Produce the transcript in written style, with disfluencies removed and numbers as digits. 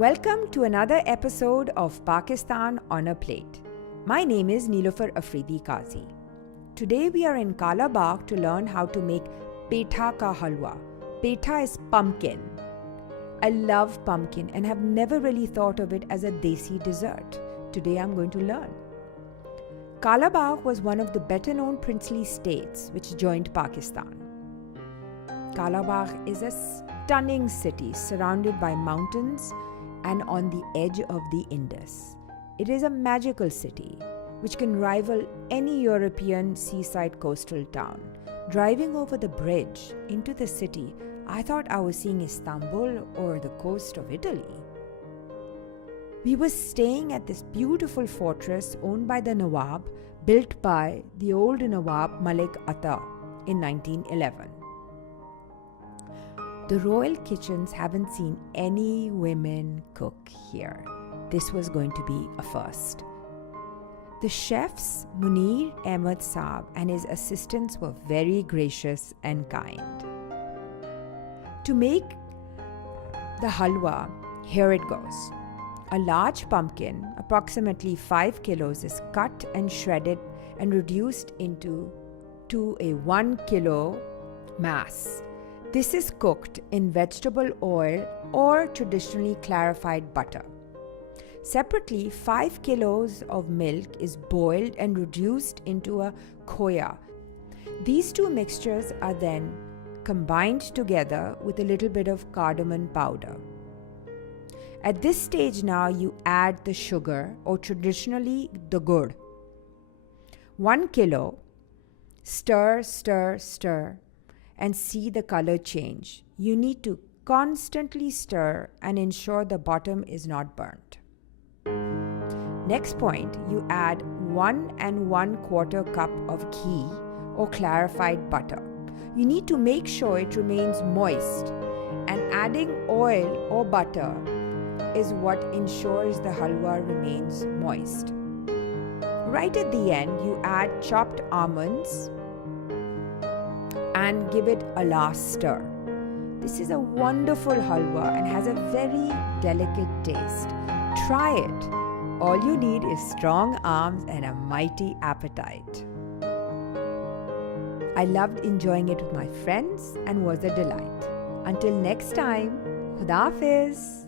Welcome to another episode of Pakistan on a Plate. My name is Nilofer Afridi Qazi. Today we are in Bagh to learn how to make Paitha ka halwa. Paitha is pumpkin. I love pumpkin and have never really thought of it as a desi dessert. Today I'm going to learn. Bagh was one of the better known princely states which joined Pakistan. Bagh is a stunning city surrounded by mountains and on the edge of the Indus. It is a magical city which can rival any European seaside coastal town. Driving over the bridge into the city, I thought I was seeing Istanbul or the coast of Italy. We were staying at this beautiful fortress owned by the Nawab, built by the old Nawab Malik Atta in 1911. The royal kitchens haven't seen any women cook here. This was going to be a first. The chefs, Munir Ahmed Saab and his assistants were very gracious and kind. To make the halwa, here it goes. A large pumpkin, approximately 5 kilos, is cut and shredded and reduced to a 1 kilo mass. This is cooked in vegetable oil or traditionally clarified butter. Separately, 5 kilos of milk is boiled and reduced into a khoya. These two mixtures are then combined together with a little bit of cardamom powder. At this stage now you add the sugar or traditionally the gur. 1 kilo, stir, and see the color change. You need to constantly stir and ensure the bottom is not burnt. Next point, you add 1 1/4 cup of ghee or clarified butter. You need to make sure it remains moist, and adding oil or butter is what ensures the halwa remains moist. Right at the end, you add chopped almonds and give it a last stir. This is a wonderful halwa and has a very delicate taste. Try it. All you need is strong arms and a mighty appetite. I loved enjoying it with my friends and was a delight. Until next time, Khuda Hafiz.